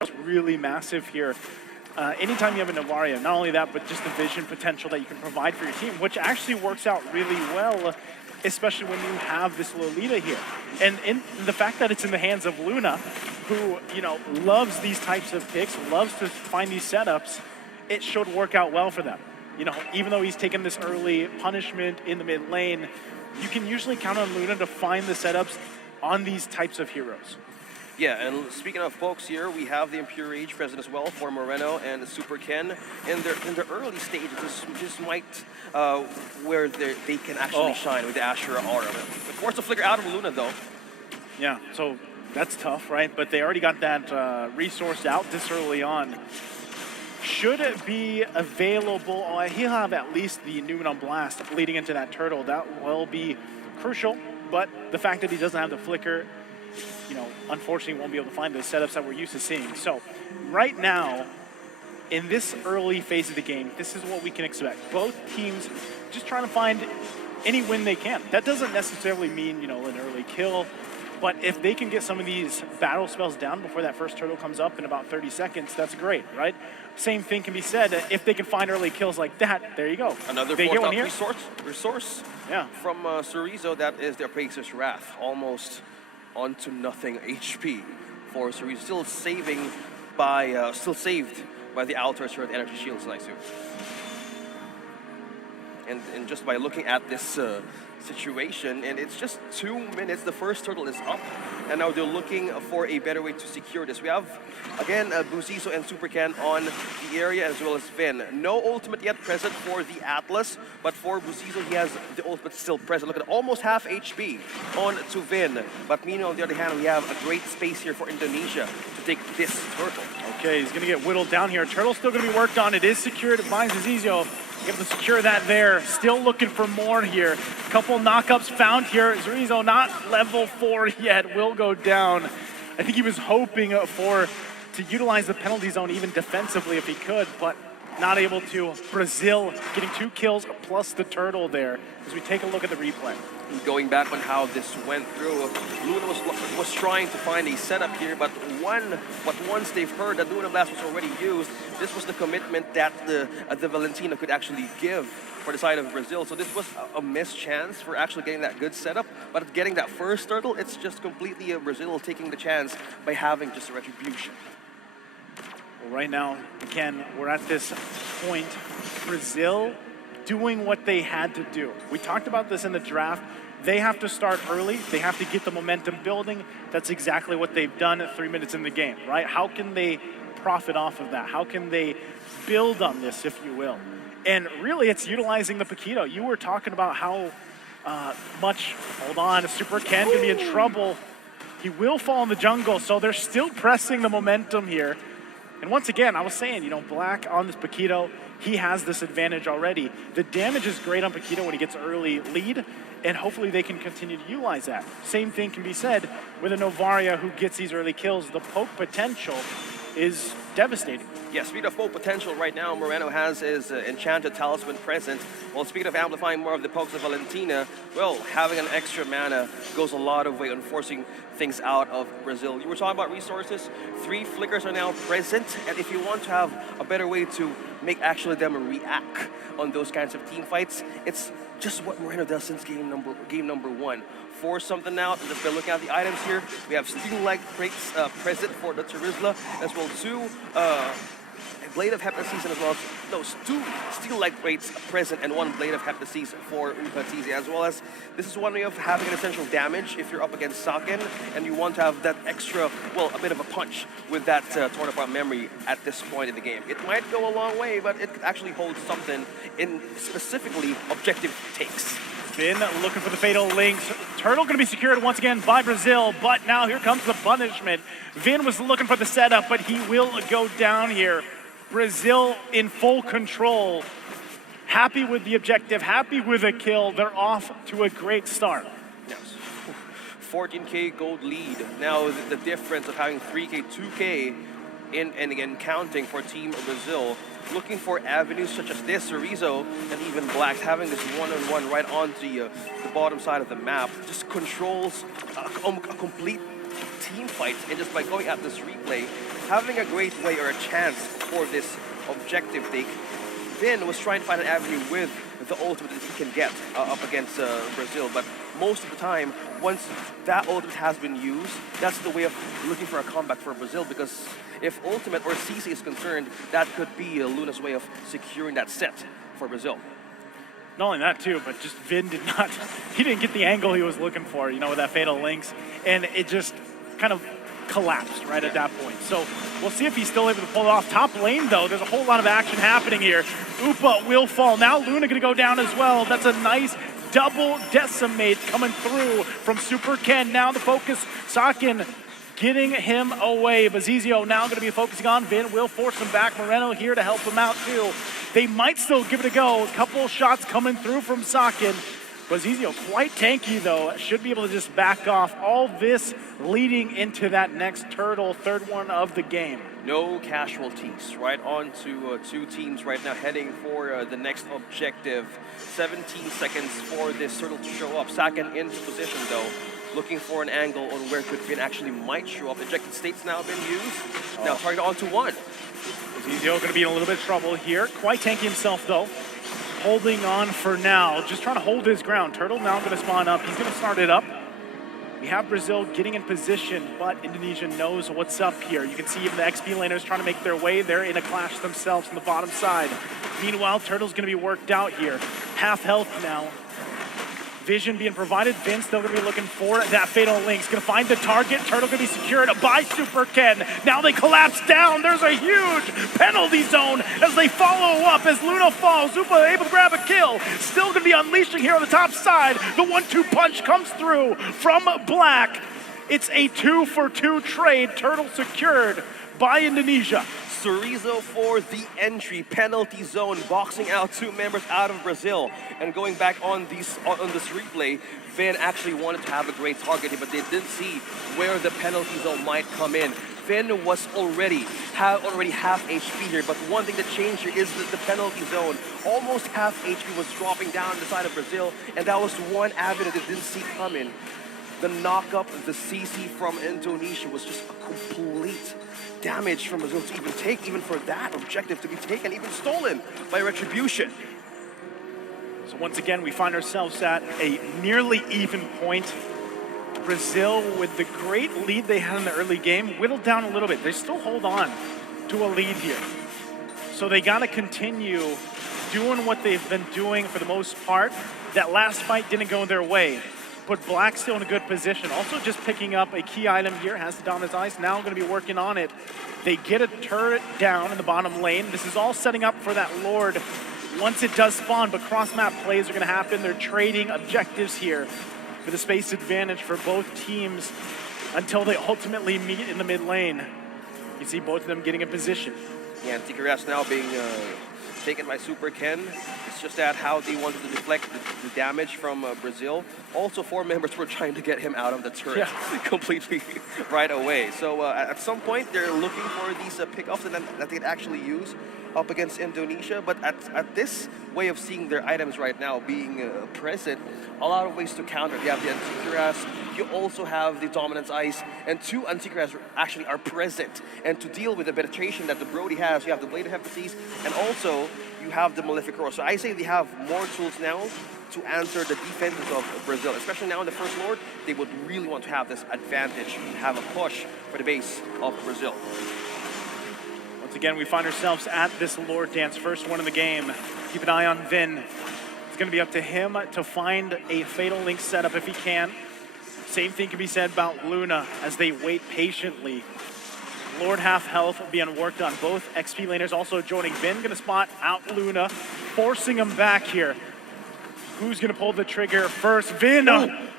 is really massive here. Anytime you have a Novaria, not only that, but just the vision potential that you can provide for your team, which actually works out really well, especially when you have this Lolita here. And in the fact that it's in the hands of Luna, who, you know, loves these types of picks, loves to find these setups, it should work out well for them. You know, even though he's taken this early punishment in the mid lane, you can usually count on Luna to find the setups on these types of heroes. Yeah, and speaking of pokes here, we have the Impure Rage present as well for Moreno and Super Ken. In their early stages, this might where they can actually shine with the Ashura aura. Force the flicker out of Luna though. Yeah, so that's tough, right? But they already got that resource out this early on. Should it be available? He'll have at least the Noon on Blast leading into that turtle. That will be crucial, but the fact that he doesn't have the flicker, you know, unfortunately won't be able to find the setups that we're used to seeing. So right now, in this early phase of the game, this is what we can expect. Both teams just trying to find any win they can. That doesn't necessarily mean, you know, an early kill, but if they can get some of these battle spells down before that first turtle comes up in about 30 seconds, that's great, right? Same thing can be said if they can find early kills like that. There you go. Another resource yeah. from Cerezo. That is their Praetor's Wrath, almost onto nothing HP for Cerezo. Still saved by the Altar's Earth Energy Shields, nice too. And just by looking at this situation, and it's just 2 minutes, the first turtle is up, and now they're looking for a better way to secure this. We have, again, Buzizo and Super Ken on the area, as well as Vin. No ultimate yet present for the Atlas, but for Buzizo, he has the ultimate still present. Look at almost half HP on to Vin. But meanwhile, on the other hand, we have a great space here for Indonesia to take this turtle. Okay, he's going to get whittled down here. Turtle's still going to be worked on. It is secured by Buzizo. Able to secure that there. Still looking for more here. Couple knockups found here. Zurizo not level 4 yet. Will go down. I think he was hoping to utilize the penalty zone even defensively if he could, but not able to. Brazil getting 2 kills plus the turtle there as we take a look at the replay. Going back on how this went through, Luna was trying to find a setup here, but once they've heard that Luna Blast was already used, this was the commitment that the Valentina could actually give for the side of Brazil. So this was a missed chance for actually getting that good setup, but getting that first turtle, it's just completely Brazil taking the chance by having just a retribution. Well, right now, again, we're at this point, Brazil doing what they had to do. We talked about this in the draft. They have to start early. They have to get the momentum building. That's exactly what they've done at 3 minutes in the game, right? How can they profit off of that? How can they build on this, if you will? And really, it's utilizing the Paquito. You were talking about how much, hold on, Super Ken can be in trouble. He will fall in the jungle, so they're still pressing the momentum here. And once again, I was saying, you know, Black on this Paquito, he has this advantage already. The damage is great on Paquito when he gets early lead, and hopefully they can continue to utilize that. Same thing can be said with a Novaria who gets these early kills. The poke potential is devastating. Yeah, speaking of poke potential, right now Moreno has his Enchanted Talisman present. Well, speaking of amplifying more of the pokes of Valentina, well, having an extra mana goes a lot of way on forcing things out of Brazil. You were talking about resources. 3 flickers are now present, and if you want to have a better way to make actually them react on those kinds of team fights, it's just what Moreno does since game number 1. Force something out, and just by looking at the items here, we have Steel-like crates present for the Terizla, as well 2 Blade of Heptaseason as well. Those 2 Steel-like crates present and 1 Blade of Heptaseason for Upatizi, as well as this is one way of having an essential damage if you're up against Saken and you want to have that extra, well, a bit of a punch with that Torn Apart memory at this point in the game. It might go a long way, but it could actually hold something in specifically objective takes. Vin looking for the fatal links. Turtle going to be secured once again by Brazil, but now here comes the punishment. Vin was looking for the setup, but he will go down here. Brazil in full control. Happy with the objective, happy with a kill. They're off to a great start. Yes. 14K gold lead. Now the difference of having 3K, 2K and again counting for Team Brazil. Looking for avenues such as this, Cerezo, and even Black, having this one-on-one right onto the bottom side of the map, just controls a complete team fight, and just by going at this replay, having a great way or a chance for this objective take, Vin was trying to find an avenue with the ultimate that he can get up against Brazil, but most of the time, once that ultimate has been used, that's the way of looking for a comeback for Brazil, because if ultimate or CC is concerned, that could be Luna's way of securing that set for Brazil. Not only that too, but just Vin he didn't get the angle he was looking for, you know, with that Fatal Links, and it just kind of collapsed right at that point. So we'll see if he's still able to pull it off. Top lane though, there's a whole lot of action happening here. Upa will fall. Now Luna gonna go down as well. That's a nice double decimate coming through from Super Ken. Now the focus, Sakin getting him away. Bazizio now going to be focusing on Vin. Will force him back. Moreno here to help him out too. They might still give it a go. A couple shots coming through from Sakin. Bazizio quite tanky though. Should be able to just back off. All this leading into that next turtle, third one of the game. No casualties. Right on to two teams right now heading for the next objective. 17 seconds for this turtle to show up. Sakin into position though. Looking for an angle on where Vin actually might show up. Ejected state's now been used. Now target onto one. Bazizio going to be in a little bit of trouble here. Quite tanky himself though. Holding on for now. Just trying to hold his ground. Turtle now going to spawn up. He's going to start it up. We have Brazil getting in position, but Indonesia knows what's up here. You can see even the XP laners trying to make their way. They're in a clash themselves on the bottom side. Meanwhile, Turtle's going to be worked out here. Half health now. Vision being provided. Vin's still going to be looking for that Fatal Link's going to find the target. Turtle going to be secured by Super Ken. Now they collapse down. There's a huge penalty zone as they follow up as Luna falls. Zupa able to grab a kill. Still going to be unleashing here on the top side. The 1-2 punch comes through from Black. It's a 2-for-2 trade. Turtle secured by Indonesia. Chorizo for the entry, penalty zone, boxing out two members out of Brazil. And going back on this replay, Vin actually wanted to have a great target, but they didn't see where the penalty zone might come in. Vin was already half HP here, but one thing that changed here is the penalty zone. Almost half HP was dropping down the side of Brazil, and that was one avenue they didn't see coming. The knock-up, the CC from Indonesia was just a complete damage from Brazil to even take, even for that objective to be taken, even stolen by Retribution. So once again, we find ourselves at a nearly even point. Brazil, with the great lead they had in the early game, whittled down a little bit. They still hold on to a lead here. So they gotta continue doing what they've been doing for the most part. That last fight didn't go their way. Put Black still in a good position. Also just picking up a key item here, has it on his ice, now going to be working on it. They get a turret down in the bottom lane. This is all setting up for that Lord once it does spawn, but cross-map plays are going to happen. They're trading objectives here for the space advantage for both teams until they ultimately meet in the mid lane. You see both of them getting in position. Yeah, and Tikaras now being taken by Super Ken. It's just that how they wanted to deflect the damage from Brazil. Also, 4 members were trying to get him out of the turret completely right away. So at some point, they're looking for these pickoffs that they can actually use up against Indonesia. But at this way of seeing their items right now being present, a lot of ways to counter. You have the Anticuras, you also have the Dominance Ice, and 2 Anticuras actually are present. And to deal with the penetration that the Brody has, you have the Blade of Hephaestus, and also you have the Malefic Roar. So I say they have more tools now to answer the defenses of Brazil, especially now in the First Lord. They would really want to have this advantage, have a push for the base of Brazil. Once again, we find ourselves at this Lord dance, first one in the game. Keep an eye on Vin. It's going to be up to him to find a Fatal Link setup if he can. Same thing can be said about Luna as they wait patiently. Lord half health being worked on. Both XP laners also joining. Vin going to spot out Luna, forcing him back here. Who's going to pull the trigger first? Vin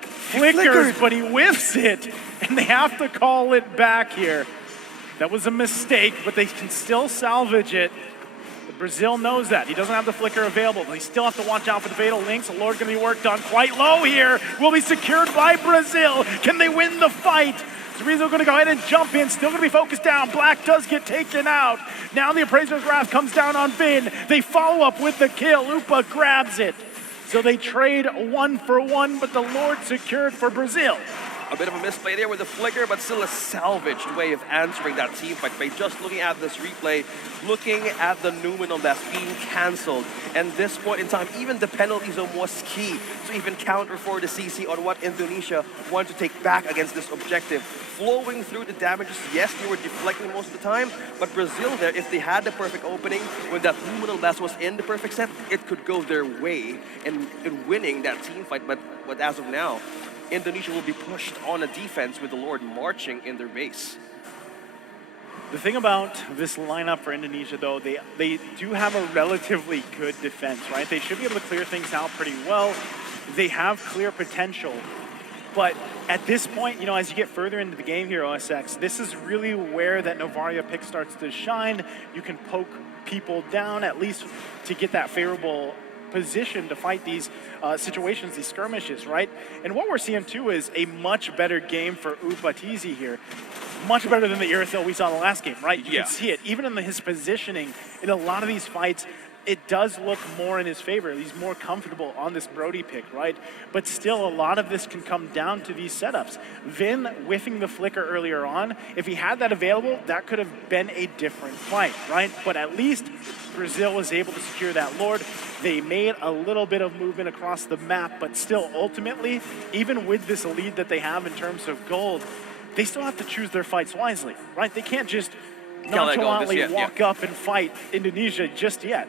flickers, but he whiffs it, and they have to call it back here. That was a mistake, but they can still salvage it. But Brazil knows that. He doesn't have the flicker available. They still have to watch out for the Fatal Links. The Lord going to be worked on quite low here. Will be secured by Brazil. Can they win the fight? Chorizo going to go ahead and jump in. Still going to be focused down. Black does get taken out. Now the Appraiser's Wrath comes down on Vin. They follow up with the kill. Upa grabs it. So they trade 1 for 1, but the Lord secured for Brazil. A bit of a misplay there with the flicker, but still a salvaged way of answering that team fight by just looking at this replay, looking at the Numenal that's being cancelled. And this point in time, even the penalty zone was key to even counter for the CC on what Indonesia wanted to take back against this objective. Flowing through the damages, yes, they were deflecting most of the time, but Brazil there, if they had the perfect opening, when that Numenal blast was in the perfect set, it could go their way in winning that team fight. But as of now, Indonesia will be pushed on a defense with the Lord marching in their base. The thing about this lineup for Indonesia, though, they do have a relatively good defense, right? They should be able to clear things out pretty well. They have clear potential. But at this point, you know, as you get further into the game here, OSX, this is really where that Novaria pick starts to shine. You can poke people down, at least to get that favorable position to fight these situations, these skirmishes, right? And what we're seeing too is a much better game for Upatizi here. Much better than the Irithyll we saw in the last game, right? You can see it. Even in his positioning, in a lot of these fights, it does look more in his favor. He's more comfortable on this Brody pick, right? But still, a lot of this can come down to these setups. Vin whiffing the flicker earlier on, if he had that available, that could have been a different fight, right? But at least Brazil was able to secure that Lord. They made a little bit of movement across the map, but still, ultimately, even with this lead that they have in terms of gold, they still have to choose their fights wisely, right? They can't just nonchalantly walk up and fight Indonesia just yet.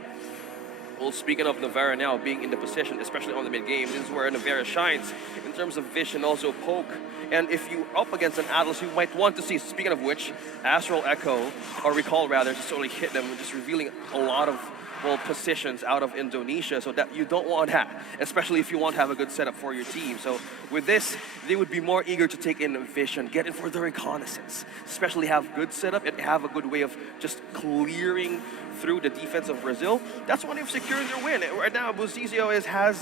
Well, speaking of Navarra now being in the position, especially on the mid-game, this is where Navarra shines in terms of vision, also poke. And if you're up against an Atlas, you might want to see, speaking of which, Astral Echo, or Recall rather, just totally hit them, just revealing a lot of, well, positions out of Indonesia, so that you don't want that, especially if you want to have a good setup for your team. So with this, they would be more eager to take in vision, get in for the reconnaissance, especially have good setup and have a good way of just clearing through the defense of Brazil. That's when they've secured their win. Right now, Busizio has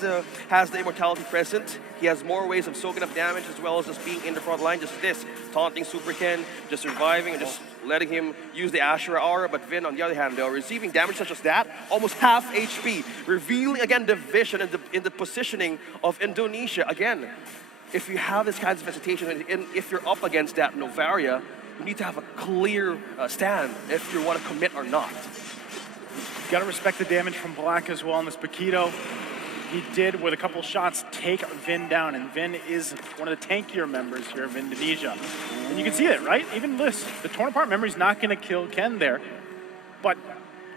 the immortality present. He has more ways of soaking up damage as well as just being in the front line. Just this, taunting Super Ken, just surviving and just letting him use the Ashura aura. But Vin, on the other hand, though, receiving damage such as that, almost half HP, revealing again the vision in the positioning of Indonesia. Again, if you have this kind of hesitation and if you're up against that Novaria, you need to have a clear stand if you want to commit or not. You gotta respect the damage from Black as well on this Paquito. He did, with a couple shots, take Vin down, and Vin is one of the tankier members here of Indonesia. And you can see it, right? Even this, the torn apart memory's not gonna kill Ken there, but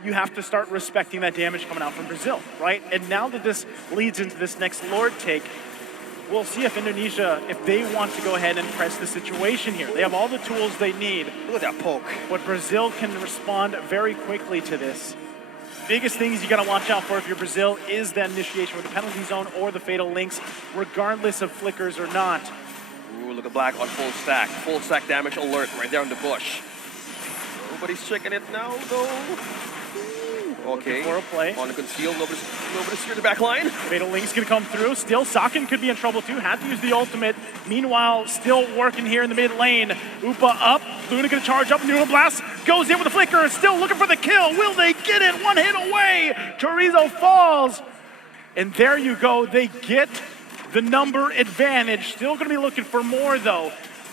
you have to start respecting that damage coming out from Brazil, right? And now that this leads into this next Lord take, we'll see if Indonesia, if they want to go ahead and press the situation here. They have all the tools they need. Look at that poke. But Brazil can respond very quickly to this. Biggest things you gotta watch out for if you're Brazil is that initiation with the penalty zone or the fatal links, regardless of flickers or not. Ooh, look at Black on full stack damage alert right there on the bush. Nobody's checking it now, though. Okay, for a play. On the conceal, nobody's here in the back line. Fatal Link's gonna come through. Still, Sakin could be in trouble too. Had to use the ultimate. Meanwhile, still working here in the mid lane. Upa up. Luna gonna charge up. Numenal Blast goes in with the flicker. Still looking for the kill. Will they get it? One hit away. Chorizo falls. And there you go. They get the number advantage. Still gonna be looking for more though.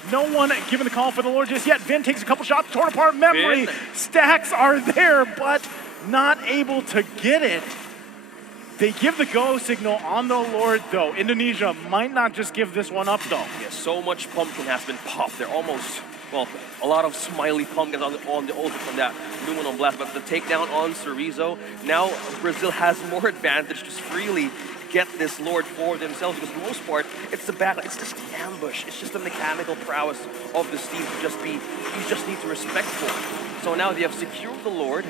No one giving the call for the Lord just yet. Vin takes a couple shots. Torn apart memory. Stacks are there, but not able to get it. They give the go signal on the Lord, though. Indonesia might not just give this one up, though. Yeah, so much pumpkin has been popped. They're almost, well, a lot of smiley pumpkins on the ulti from that Numenal Blast. But the takedown on Chorizo, now Brazil has more advantage to freely get this Lord for themselves, because for the most part, it's the battle, it's just the ambush, it's just the mechanical prowess of this team you just need to respect for. So now they have secured the Lord,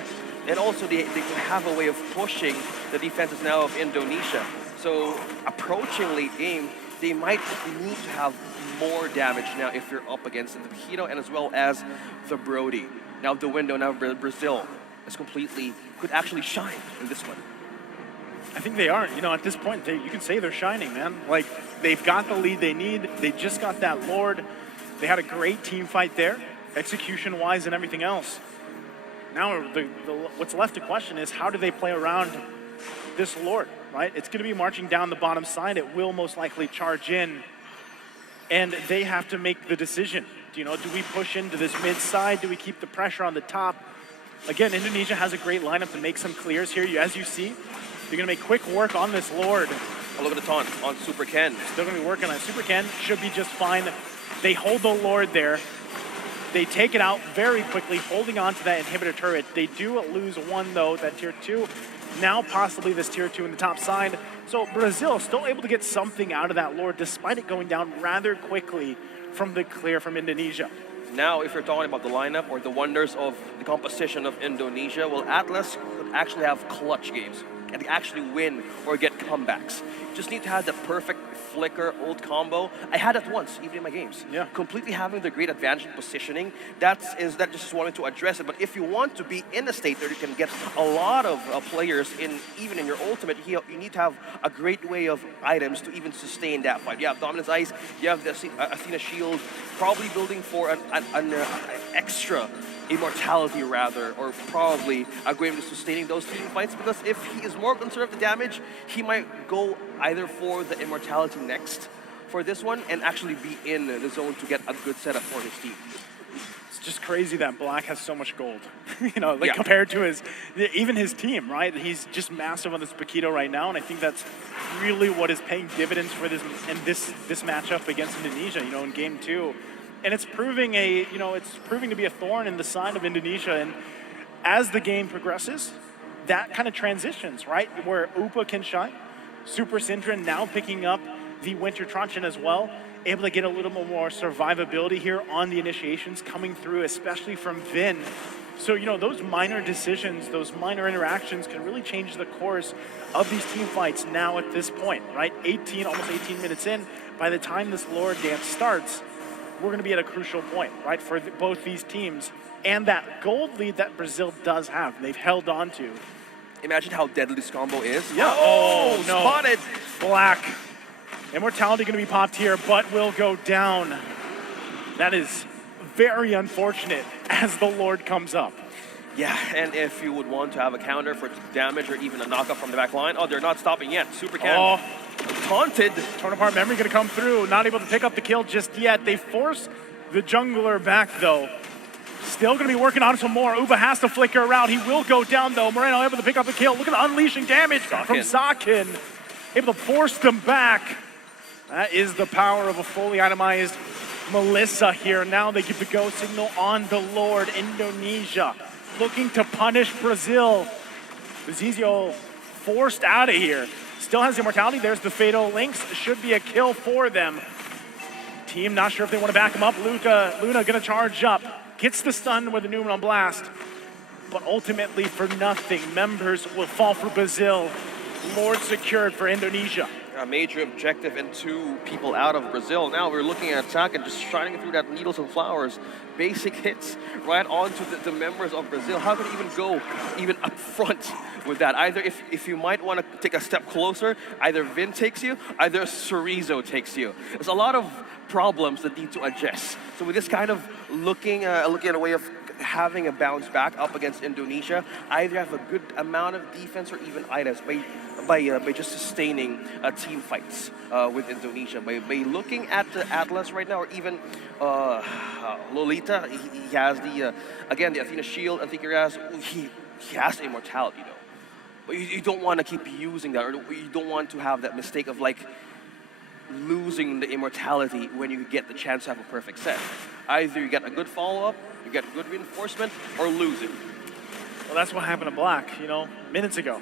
and also they have a way of pushing the defenses now of Indonesia. So approaching late game, they might need to have more damage now if you're up against the Paquito and as well as the Brody. Now the window, now Brazil is could actually shine in this one. I think they are. You know, at this point, you can say they're shining, man. Like, they've got the lead they need. They just got that Lord. They had a great team fight there, execution-wise and everything else. Now, what's left to question is how do they play around this Lord, right? It's going to be marching down the bottom side. It will most likely charge in. and they have to make the decision. Do we push into this mid side? Do we keep the pressure on the top? Again, Indonesia has a great lineup to make some clears here. As you see, they're gonna make quick work on this Lord. Oh, look at the taunt on Super Ken. Still gonna be working on it. Super Ken should be just fine. They hold the Lord there. They take it out very quickly, holding on to that inhibitor turret. They do lose one though, that tier 2. Now possibly this tier 2 in the top side. So Brazil still able to get something out of that Lord despite it going down rather quickly from the clear from Indonesia. Now, if you're talking about the lineup or the wonders of the composition of Indonesia, well, Atlas could actually have clutch games and actually win or get comebacks. You just need to have the perfect flicker ult combo. I had that once, even in my games. Yeah. Completely having the great advantage in positioning. That just wanted to address it. But if you want to be in a state where you can get a lot of players in, even in your ultimate, you need to have a great way of items to even sustain that fight. You have Dominance Ice, you have the Athena Shield, probably building for an extra immortality rather, or probably a great way of sustaining those team fights, because if he is more concerned with the damage, he might go either for the immortality next for this one and actually be in the zone to get a good setup for his team. It's just crazy that Black has so much gold, compared to even his team, right? He's just massive on this Paquito right now, and I think that's really what is paying dividends for this matchup against Indonesia, in game 2. And it's proving to be a thorn in the side of Indonesia. And as the game progresses, that kind of transitions, right? Where Upa can shine, Super Syndra now picking up the Winter Truncheon as well, able to get a little bit more survivability here on the initiations coming through, especially from Vin. So, those minor decisions, those minor interactions can really change the course of these team fights now at this point, right? Almost 18 minutes in, by the time this Lord dance starts, we're going to be at a crucial point, right, for both these teams. And that gold lead that Brazil does have, they've held on to. Imagine how deadly this combo is. Yeah. Oh, no. Spotted. Black. Immortality going to be popped here, but will go down. That is very unfortunate as the Lord comes up. Yeah, and if you would want to have a counter for damage or even a knockup from the back line, they're not stopping yet. Super Ken. Taunted. Torn apart memory going to come through. Not able to pick up the kill just yet. They force the jungler back though. Still going to be working on some more. Uba has to flicker around. He will go down though. Moreno able to pick up the kill. Look at the unleashing damage from Zakin. Able to force them back. That is the power of a fully itemized Melissa here. Now they give the go signal on the Lord. Indonesia looking to punish Brazil. Zizio forced out of here. Still has the immortality. There's the Fatal Links. Should be a kill for them. Team not sure if they want to back him up. Luna gonna charge up. Gets the stun with the Numeron Blast. But ultimately for nothing. Members will fall for Brazil. Lord secured for Indonesia. A major objective and 2 people out of Brazil. Now we're looking at attack and just shining through that needles and flowers. Basic hits right onto the members of Brazil. How can you even go even up front with that? Either if you might want to take a step closer, either Vin takes you, either Chorizo takes you. There's a lot of problems that need to address. So with this kind of looking at a way of having a bounce back up against Indonesia, either have a good amount of defense or even items by just sustaining team fights with Indonesia. By looking at the Atlas right now, or even Lolita, he has the Athena Shield. I think he has the immortality though. But you don't want to keep using that, or you don't want to have that mistake of losing the immortality when you get the chance to have a perfect set. Either you get a good follow-up, you get good reinforcement, or lose it. Well, that's what happened to Black, minutes ago.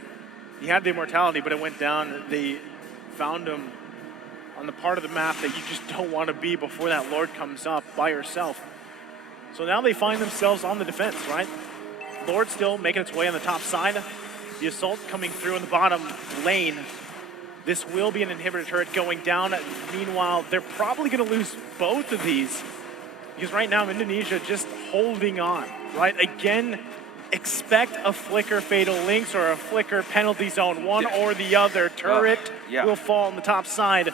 He had the immortality, but it went down. They found him on the part of the map that you just don't want to be before that Lord comes up by herself. So now they find themselves on the defense, right? Lord still making its way on the top side. The assault coming through in the bottom lane. This will be an inhibitor turret going down. Meanwhile, they're probably going to lose both of these because right now Indonesia just holding on, right? Again, expect a flicker Fatal Links or a flicker penalty zone, one or the other. Turret will fall on the top side.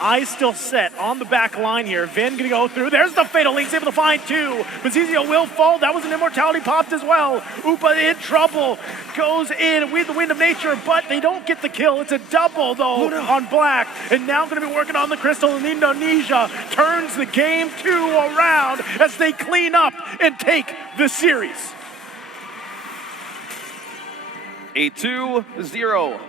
eyes still set on the back line here. Vin gonna go through. There's the fatal link, able to find two. Bazizio will fall. That was an immortality popped as well. Upa in trouble. Goes in with the wind of nature, but they don't get the kill. It's a double though on Black. And now gonna be working on the crystal, and Indonesia turns the game 2 around as they clean up and take the series. A 2-0